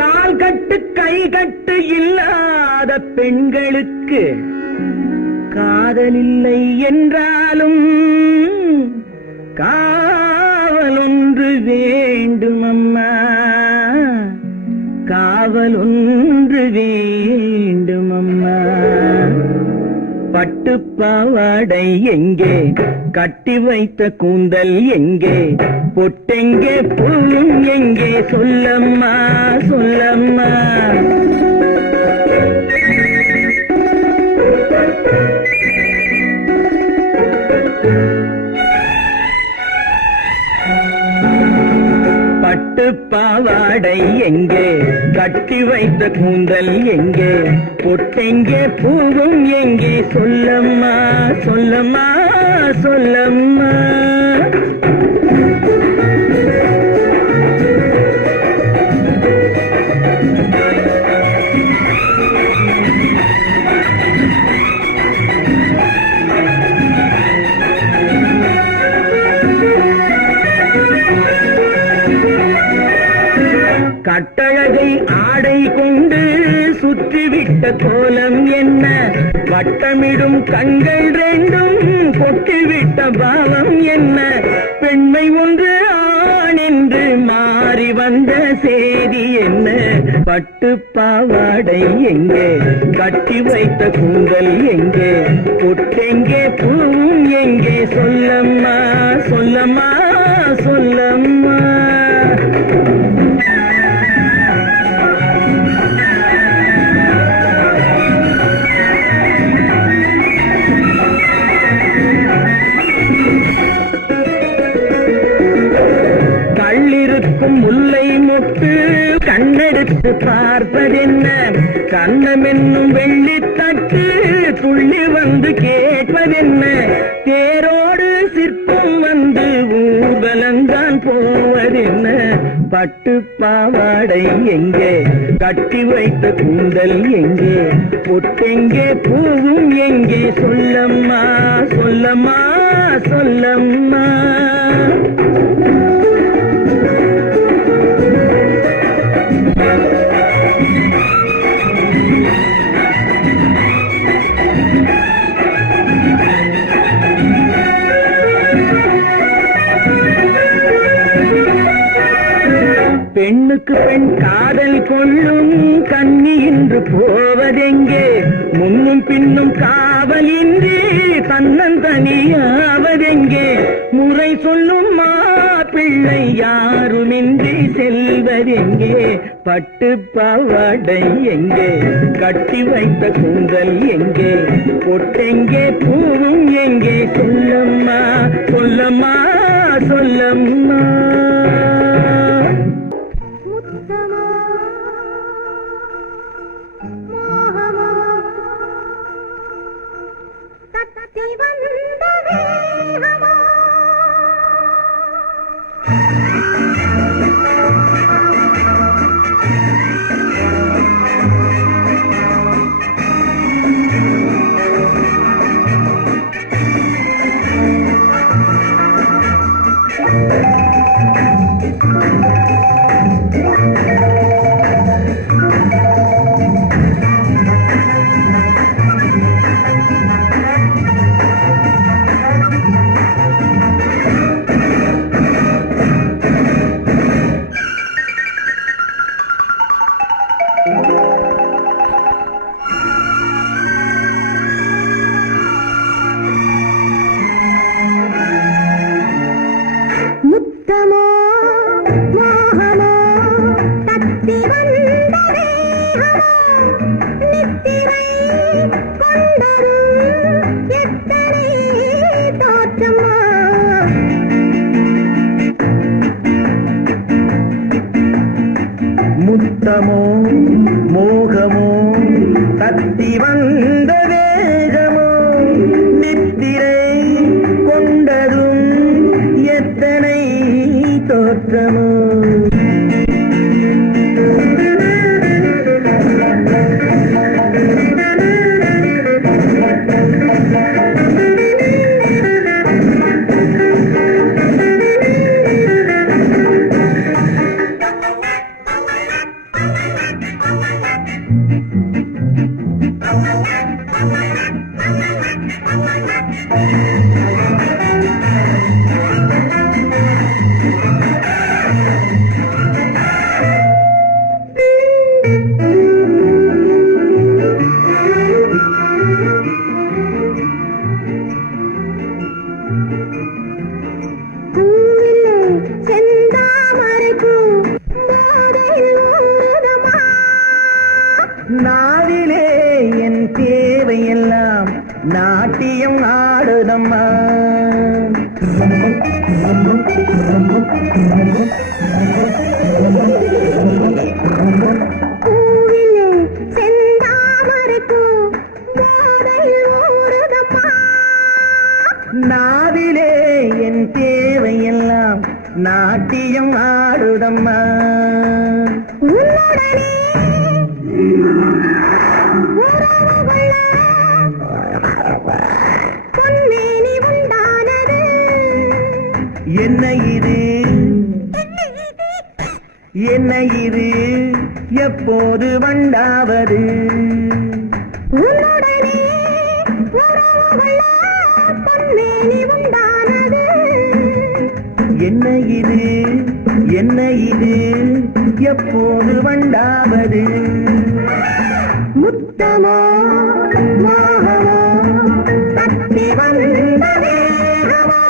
கால் கட்டு கை கட்டு இல்லாத பெண்களுக்கு காதலில்லை என்றாலும் காவல் ஒன்று வேண்டும் அம்மா, காவல் ஒன்று வேண்டும் அம்மா. பட்டு பாவாடை எங்கே, கட்டி வைத்த கூந்தல் எங்கே, பொட்டெங்கே பூவும் எங்கே, சொல்லம்மா சொல்லம்மா. பட்டு பாவாடை எங்கே, கட்டி வைத்த கூந்தல் எங்கே, பொட்டெங்கே பூவும் எங்கே, சொல்லம்மா சொல்லம்மா சொல்லம்மா. கட்டழகை ஆடை கொண்டு சுற்றிவிட்ட கோலம் என்ன, வட்டமிடும் கண்கள் ரெண்டும் கொட்டிவிட்ட பாவம் என்ன, பெண்மை ஒன்று ஆண் என்று மாறி வந்த செய்தி என்ன. பட்டு பாவாடை எங்கே, கட்டி வைத்த கூந்தல் எங்கே, பொட்டெங்கே பூவும் எங்கே, சொல்லம்மா சொல்லம்மா சொல்லம்மா. முல்லை மொட்டு கண்ணெடுத்து பார்ப்பதென்ன, கண்ணம் என்னும் வெள்ளித்தட்டு துள்ளி வந்து கேட்பதென்ன, தேரோடு சிற்பம் வந்து ஊர்வலந்தான் போவதென்ன. பட்டு பாவாடை எங்கே, கட்டி வைத்த கூந்தல் எங்கே, பொட்டெங்கே பூவும் எங்கே, சொல்லம்மா சொல்லம்மா சொல்லம்மா. பெண்ணுக்கு பெண் காதல் கொள்ளும் கண்ணி இன்று போவதெங்கே, முன்னும் பின்னும் காவலின்றி தன்னந்தனியாவதெங்கே, முறை சொல்லும் மாப்பிள்ளை யாருமின்றி செல்வதெங்கே. பட்டு பாவாடை எங்கே, கட்டி வைத்த கூந்தல் எங்கே, பொட்டெங்கே பூவும் எங்கே, சொல்லம்மா சொல்லம்மா சொல்லம்மா. முத்தமோ மோகமோ தத்தி வந்த தேகமோ, நித்திரை கொண்டரும் எத்தனை தோற்றமோ. முத்தமோ மோகமோ தத்தி வந்த வேகமோ, நித்திரை கொண்டதும் எத்தனை தோற்றமோ. தோற்றம்மா பொன்னேனி உண்டானது என்ன இது என்ன இது எப்போது வண்டாவது உன்னுடனே உறவுள்ள பொன்னேனி உண்டானது என்ன இது என்ன இது எப்போது வண்டாவது முத்தமோ மோகமோ தத்தி வந்த வேகமோ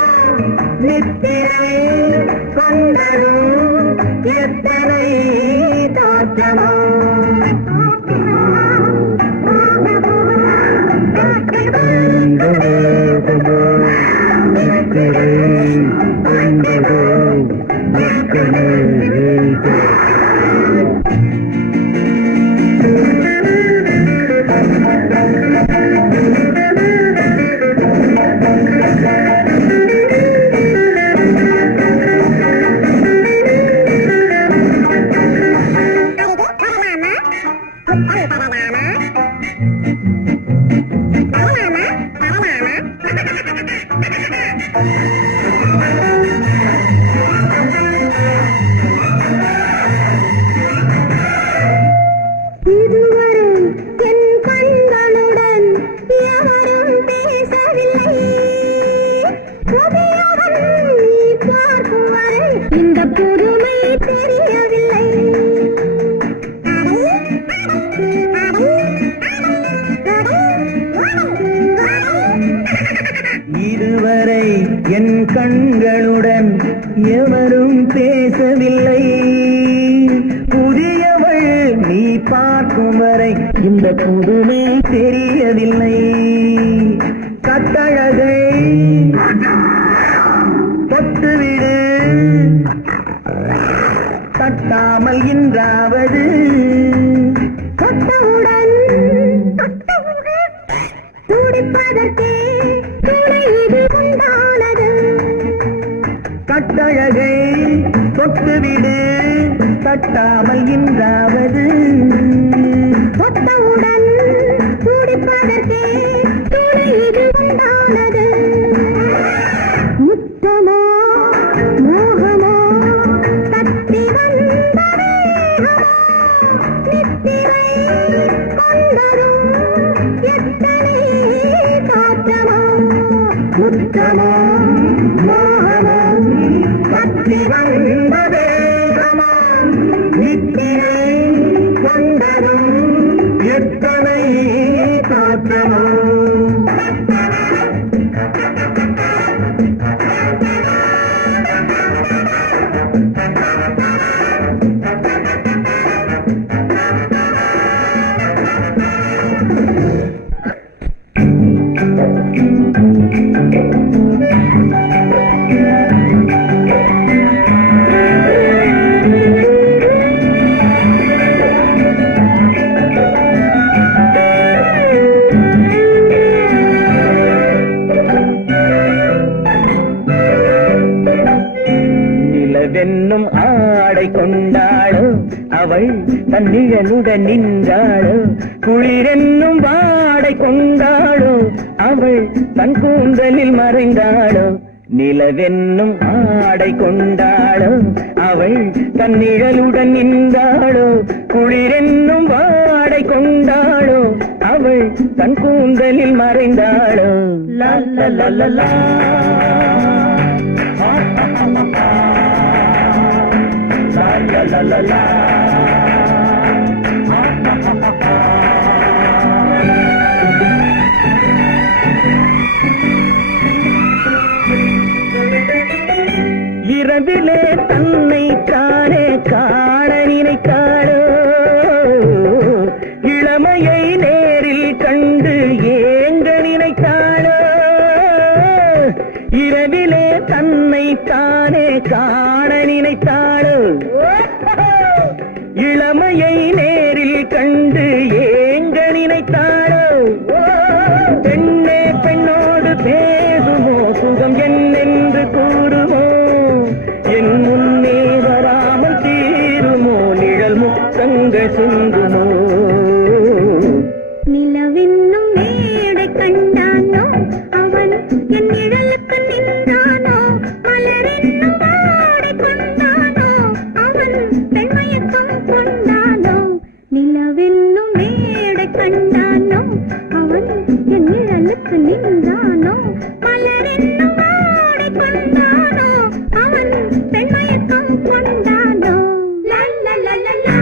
நித்திரை கொண்டதும் எத்தனை தோற்றமோ இதுவரை என் கண்களுடன் எவரும் பேசவில்லை புதியவன் நீ பார்க்கும் வரை இந்த புதுமை தெரியவில்லை இதுவரை என் கண்களுடன் எவரும் பேசவில்லை புதியவள் நீ பார்க்கும் வரை இந்த புதுமை தெரியவில்லை கட்டழகை தொட்டுவிடு தட்டாமல் இன்றாவது தொட்டவுடன் துடிப்பதற்கே துணை இது உண்டானது கட்டழகை தொட்டுவிடு தட்டாமல் இன்றாவது தொட்டவுடன் துடிப்பதற்கே துணை இது உண்டானது முத்தமோ மோகமோ தத்தி வந்த வேகமோ நித்திரை கொண்டதும் எத்தனை தோற்றமோ முத்தமோ மோகமோ தத்தி வந்த வேகமோ நித்திரை கொண்டதும் எத்தனை தோற்றமோ நிலவென்னும் ஆடை கொண்டாளோ அவள் தன்னிழலுடன் நின்றாளோ குளிரென்னும் வாடை கொண்டாளோ அவள் தன் கூந்தலில் மறைந்தாளோ நிலவென்னும் ஆடை கொண்டாளோ அவள் தன் நிழலுடன் நின்றாளோ குளிரென்னும் வாடை கொண்டாளோ அவள் தன் கூந்தலில் மறைந்தாளோ லா லா லா லா லா la la la la இரவிலே தன்னை தானே காண நினைத்தாளோ இளமையை நேரில் கண்டு ஏங்க நினைத்தாளோ இரவிலே தன்னை தானே காண நினைத்தாளோ இளமையை நேரில் கண்டு ஏங்க நினைத்தாளோ பெண்ணே பெண்ணோடு பேசுமோ சுகம் என்னென்று கூறுமோ என் முன்னே வராமல் கண்கள் சிந்துமோ நிலவென்னும் மேடை கண்டானோ அவன் என் நிழலுக்கு நின்றானோ மலரென்னும் வாடை கொண்டானோ அவன் பெண்மயக்கம் கொண்டானோ நிலவென்னும் மேடை கண்டானோ அவன் என் நிழலுக்கு நின்றானோ மலரென்னும் வாடை கொண்டானோ அவன் பெண்மயக்கம் கொண்டானோ லா லா லா லா லா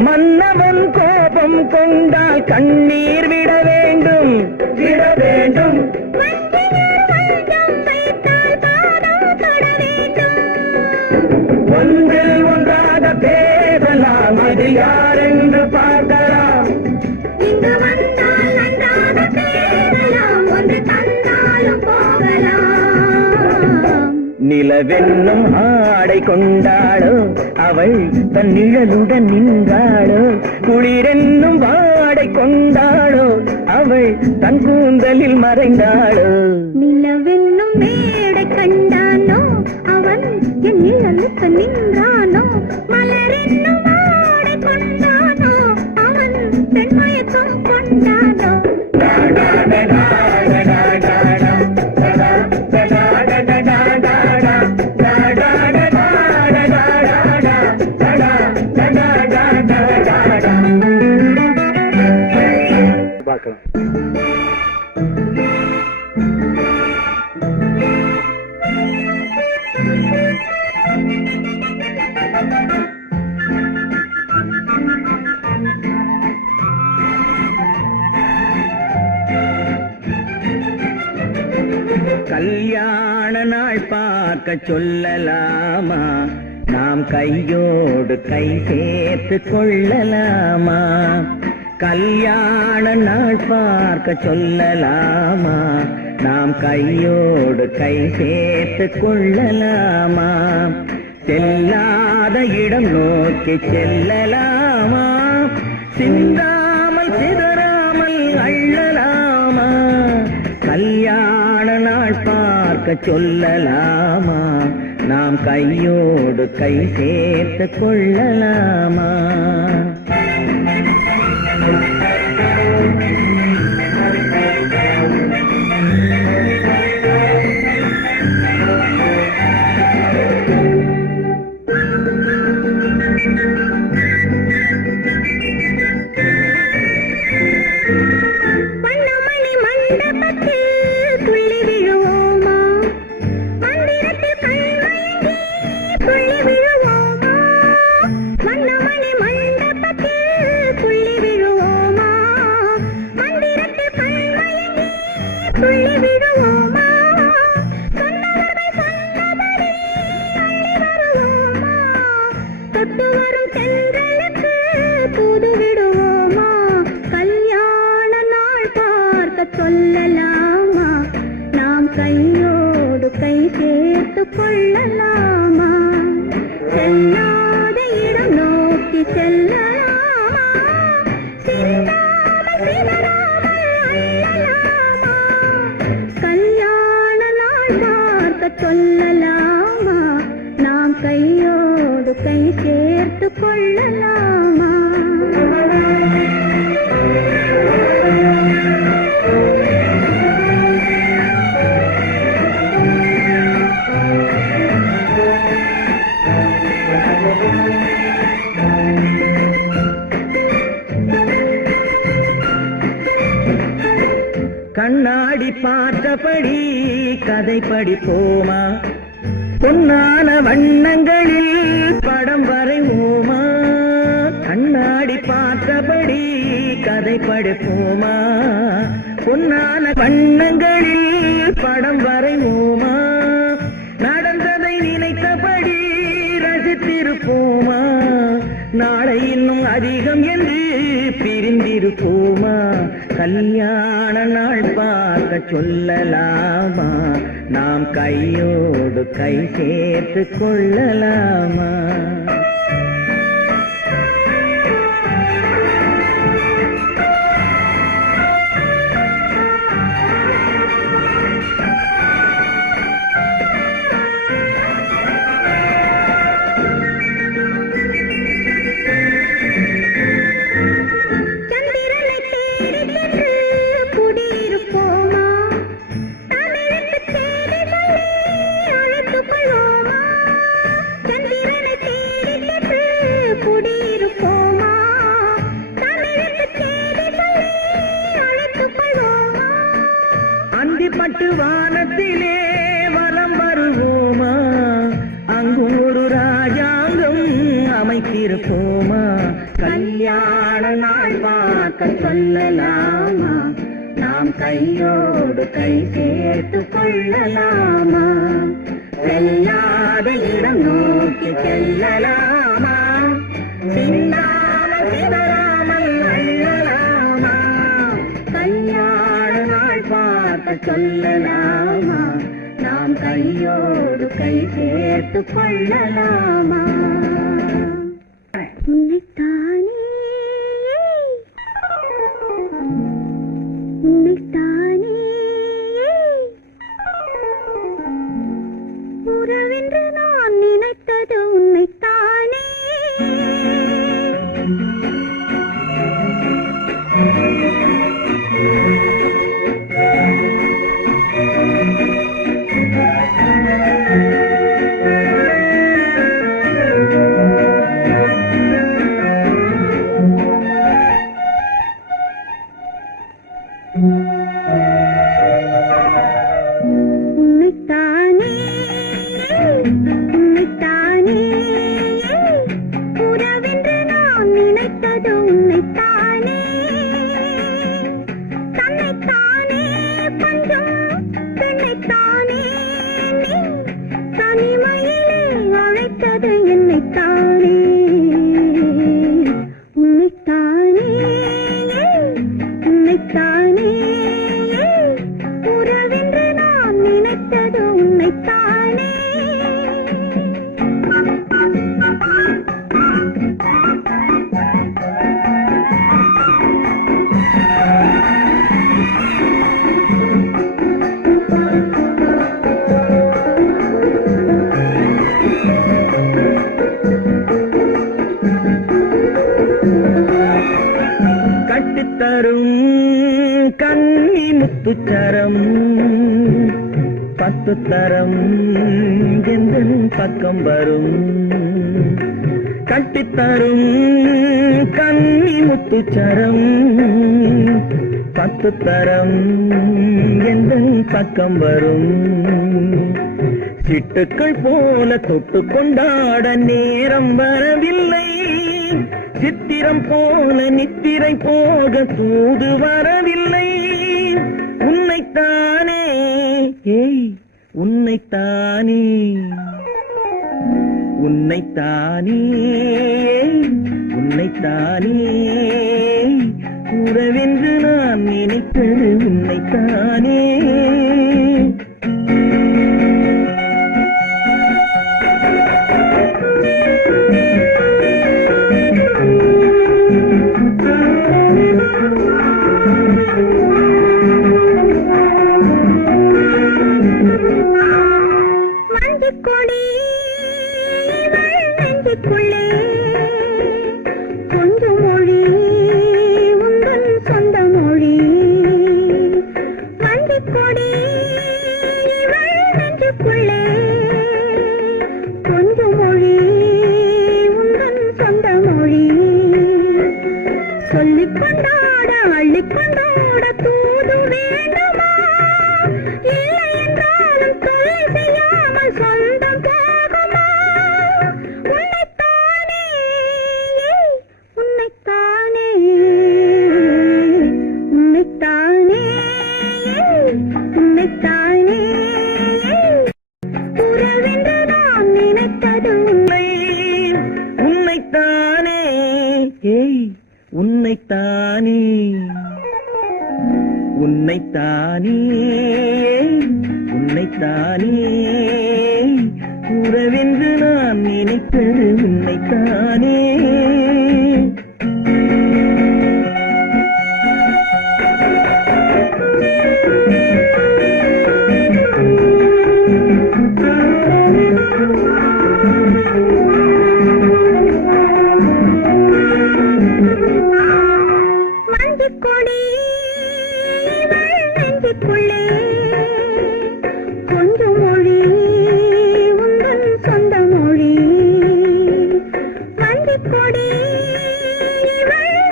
மன்னவன் கோபம் கொண்டால் கண்ணீர் விட வேண்டும் விட வேண்டும் ஒன்றில் ஒன்றாக பேசலாம் அது யார் என்று பார்க்கலாம் இங்கு வந்தால் நன்றாக பேசலாம் ஒன்று தந்தாலும் போகலாம் நிலவென்னும் ஆடை கொண்டாளோ அவள் தன் நிழலுடன் நின்றாளோ குளிரென்னும் வாடை கொண்டாளோ அவள் தன் கூந்தலில் மறைந்தாளோ நிலவென்னும் மேடை கண்டானோ அவன் என் நிழலுக்கு நின்றானோ மலரென்னும் வாடை கொண்டானோ அவன் பெண்மயக்கம் கொண்டானோ கல்யாண நாள் பார்க்க சொல்லலாமா நாம் கையோடு கை சேர்த்து கொள்ளலாமா கல்யாண நாள் பார்க்க சொல்லலாமா நாம் கையோடு கை சேர்த்து கொள்ளலாமா செல்லாத இடம் நோக்கி செல்லலாமா சிந்தாமல் சிதறாமல் அள்ளலாமா கல்யாண நாள் பார்க்க சொல்லலாமா நாம் கையோடு கை சேர்த்து கொள்ளலாமா மண்டபத்தில் சொல்லலாமா நாம் கையோடு கை சேர்த்து கொள்ளலாமா செல்லாத இடம் நோக்கி செல்லலாமா சிந்தாமல் சிதறாமல் அள்ளலாமா கல்யாண நாள் பார்க்க சொல்லலாமா நாம் கையோடு கை சேர்த்து கொள்ளலாமா கண்ணாடி பார்த்தபடி கதை படிப்போமா பொன்னான வண்ணங்களில் படம் வரைவோமா கண்ணாடி பார்த்தபடி கதை படிப்போமா பொன்னான வண்ணங்களில் படம் வரைவோமா நடந்ததை நினைத்தபடி ரசித்திருப்போமா நாளை இன்னும் அதிகம் என்று பிரிந்திருப்போமா கல்யாண நாள் பார்க்க சொல்லலாமா நாம் கையோடு கை சேர்த்து கொள்ளலாமா அந்திப்பட்டு வானத்திலே வலம் வருவோமா அங்கு ஒரு ராஜாங்கம் அமைத்திருப்போமா கல்யாண நாள் பார்க்க சொல்லலாமா நாம் கையோடு கை சேர்த்து கொள்ளலாமா செல்லாத இடம் நோக்கி செல்லலாமா சிந்தாமல் சிதறாமல் அள்ளலாமா கல்யாண நாள் பார்க்க சொல்லலாமா நாம் கையோடு கை சேர்த்து கொள்ளலாமா உன்னைத்தானே உன்னைத்தானே உறவென்று நான் நினைத்தது உன்னைத்தானே உன்னைத்தானே உன்னைத்தானே உறவென்று நான் நினைத்தது உன்னைத்தானே தன்னைத்தானே பஞ்சம் பெண்ணைத்தானே நீ தனிமையிலே அழைத்தது என்னைத்தானே உன்னைத்தானே உன்னைத்தானே உறவென்று நான் நினைத்தது உன்னைத்தானே கட்டித்தரும் கண்ணி முத்துச்சரம் 10 தரம் எந்தன் பக்கம் வரும் கட்டித்தரும் கண்ணி முத்துச்சரம் 10 தரம் எந்தன் பக்கம் வரும் சிட்டுக்கள் போல தொட்டு கொண்டாட நேரம் வரவில்லை சித்திரம் போல நித்திரை போக தூது வரவில்லை உன்னைத்தானே ஏய் உன்னைத்தானே உன்னைத்தானே உன்னைத்தானே உறவென்று நான் நினைத்தது உன்னைத்தானே. மஞ்சக்கொடி நெஞ்சுக்குள்ளே கொஞ்சம் மொழி உந்தன் சொந்த மொழி. மஞ்சக்கொடி நெஞ்சுக்குள்ளே கொஞ்சம் மொழி உந்தன் சொந்த மொழி. சொல்லிக் கொண்டாட அள்ளிக் கொண்டாட தூது வேண்டுமா? இல்லை என்றாலும் தொல்லை செய்யாமல் சொந்தம் போகுமா? உன்னைத்தானே உன்னைத்தானே உன்னைத்தானே உன்னைத்தானே உறவென்று நான் நினைத்தது உன்னை உன்னைத்தானே. ஏய் உன்னைத்தானே உன்னைத்தானே உன்னைத்தானே உறவென்று நான் நினைத்தது உன்னைத்தானே. மஞ்சக்கொடி நெஞ்சுக்குள்ளே கொஞ்சம் மொழி உந்தன் சொந்த மொழி. மஞ்சக்கொடி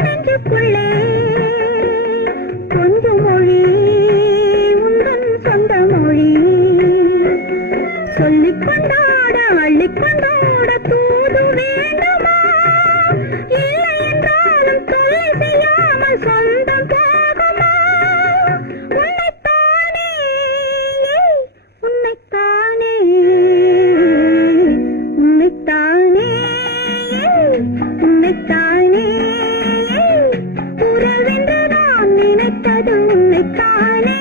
நெஞ்சுக்குள்ளே கொஞ்சம் மொழி உந்தன் சொந்த மொழி. சொல்லிக் கொண்டாட அள்ளிக் கொண்டாட தூது வேண்டுமா? இல்லை என்றாலும் தொல்லை செய்யாமல் சொந்தம் போகுமா? உன்னைத்தானே உன்னைத்தானே உன்னைத்தானே உன்னைத்தானே உறவென்று நான் நினைத்தது உன்னைத்தானே.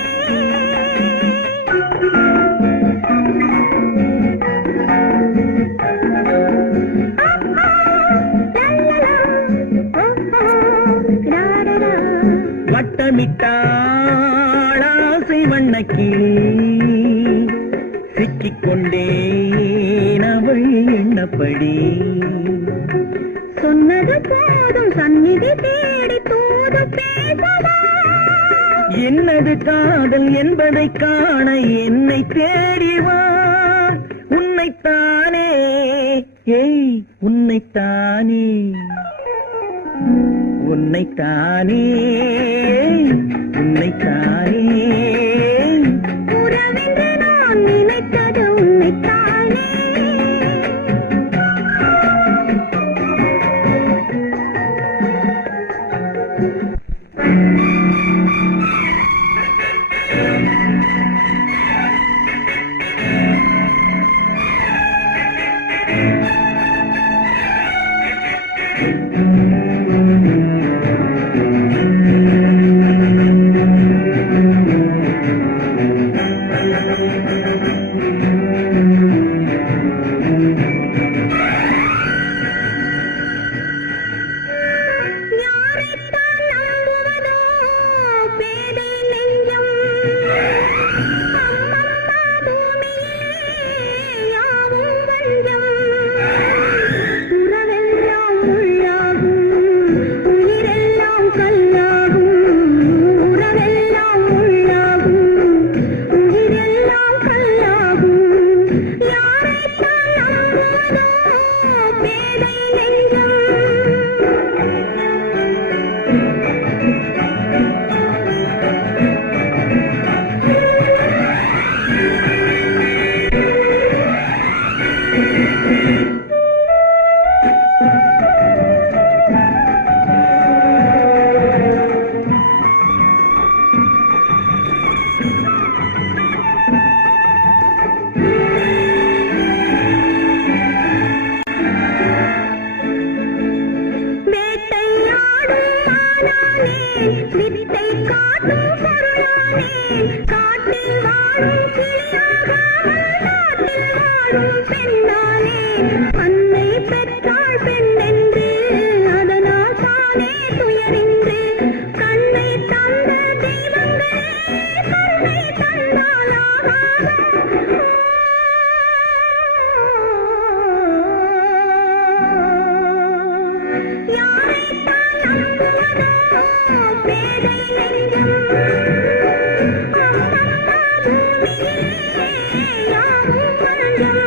வட்டமிட்டாள் ஆசை வண்ணக்கிளி சிக்கிக்கொண்டேன் அவள் எண்ணப்படி. சொன்னது போதும் சந்நிதி தேடி தூது பேசவா? என்னது காதல் என்பதை காண என்னை தேடிவா. உன்னைத்தானே ஏய் உன்னைத்தானே உன்னைத்தானே உன்னைத்தானே உறவென்று நான் நினைத்தது உன்னைத்தானே. வித்தை காட்டும் பொருளானே காட்டில் வாழும் கிளியாகாமல் நாட்டில் வாழும் பெண்ணானே அன்னை பெற்றாள் பெண்ணென்று அதனால் தானே துயரின்று கண்ணை தந்த தெய்வங்களே கருணை தந்தாலாகாதோ யாரைத்தான் நம்புவதோ பேதை நெஞ்சம் அம்மம்மா பூமியிலே யாவும் மஞ்சம்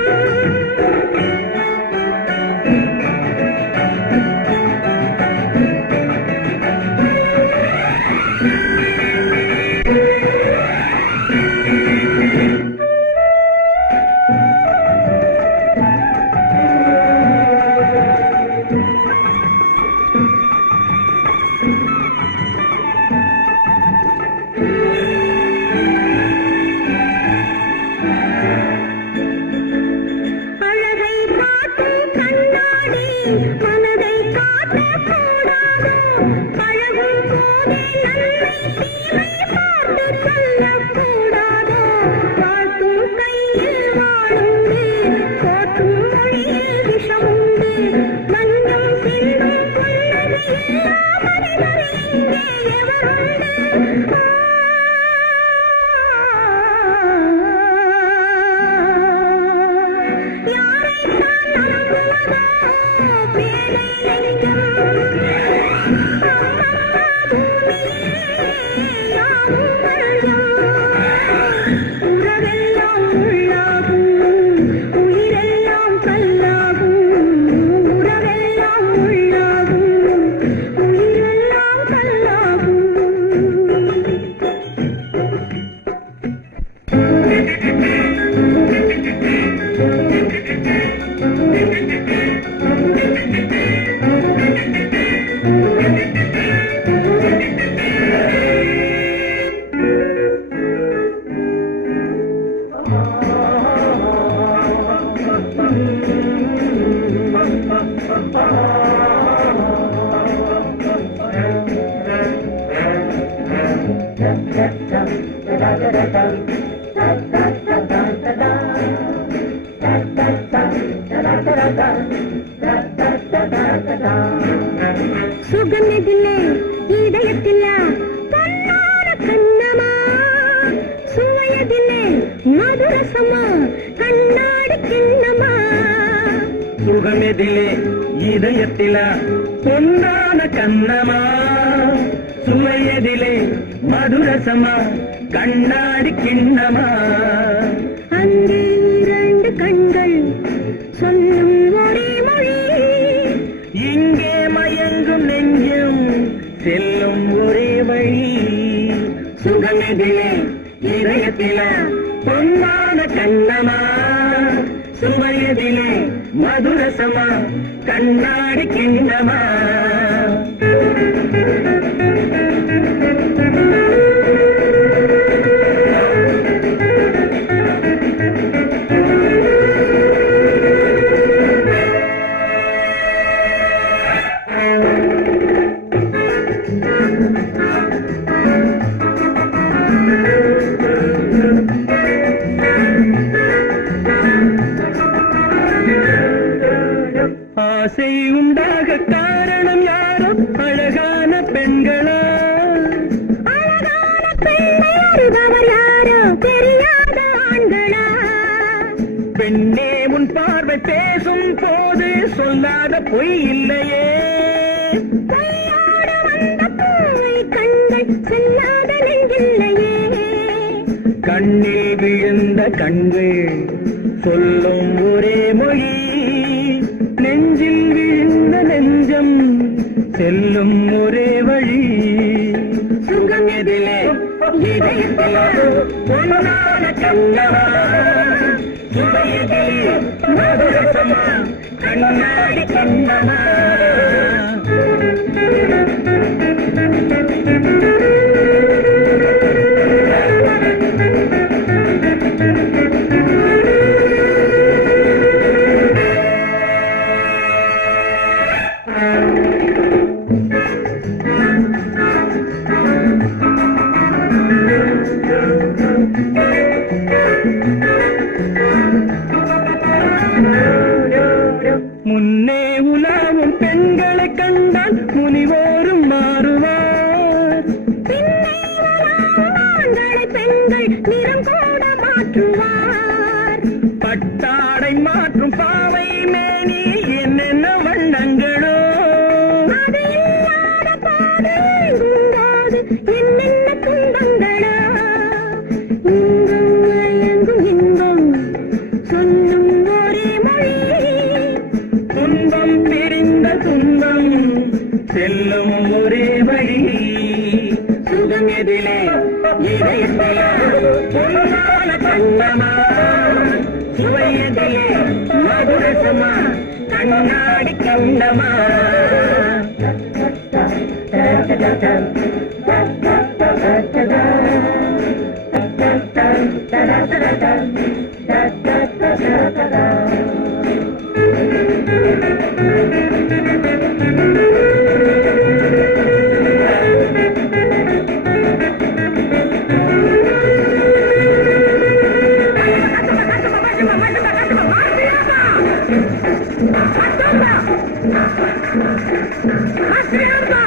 அழகை காட்டும் கண்ணாடி மனதை காட்டக்கூடாதோ பழகும் போதே நன்மை தீமை பார்த்து சொல்லக்கூடாதோ வாழ்த்தும் கையில் வாழுண்டு போற்றும் மொழியில் விஷமுண்டு மஞ்சம் சிந்தும் புன்னகையில்லா மனிதர் இங்கே எவருண்டு யாரைத்தான் நம்புவதோ பேதை நெஞ்சம் அம்மம்மா பூமியிலே யாவும் மஞ்சம் உறவெல்லாம் உள்ளாகும் உயிரெல்லாம் கல்லாகும் உறவெல்லாம் உள்ளாகும் உயிரெல்லாம் கல்லாகும் சுகமெதிலே இதயத்தில பொன்னான கண்ணமா சுவையதிலே மதுரசமா கண்ணாடி கிண்ணமா சுகமெதிலே இதயத்தில பொன்னான கண்ணமா சுவையதிலே மதுரசமா கண்ணாடி கிண்ணமா அங்கே இரண்டு கண்கள் சொல்லும் ஒரே மொழி இங்கே மயங்கும் நெஞ்சம் செல்லும் ஒரே வழி சுகமெதிலே இதயத்தில பொன்னான கண்ணமா சுவையதிலே மதுரசமா கண்ணாடி கிண்ணமா ஆசை உண்டாக காரணம் யாரோ அழகான பெண்களா அழகான பெண்ணை அறிபவர் யாரோ தெரியாத ஆண்களா பெண்ணே உன் பார்வை பேசும் போது சொல்லாத பொய் இல்லையே கையோடு வந்த பூவை கண்கள் செல்லாத நெஞ்சில்லையே கண்ணில் விழுந்த கண்கள் சொல்லும் ஒரே மொழி நெஞ்சில் விழுந்த நெஞ்சம் செல்லும் ஒரே வழி சுகம் எதிலே இதயத்திலே பொன்னான கண்ணமா சுவையதிலே மதுரசமா கண்ணாடி கண்ணமா நிறம் கூட மாற்றுவார். பட்டாடை மாற்றும் பாவை மேனி என்னென்ன வண்ணங்களோ, அது இல்லாத பாதை எங்குங்காது என்னென்ன துன்பங்களோ. இன்பம் மயங்கும் இன்பம் சொல்லும் ஒரே மொழி. துன்பம் பிரிந்த துன்பம் செல்லும் ஒரே வழி. சுகம் எதிலே இதயத்திலே பொன்னான கண்ணமா, சுவை எதிலே மதுரசமா கண்ணாடி கண்ணமா. Marciapa!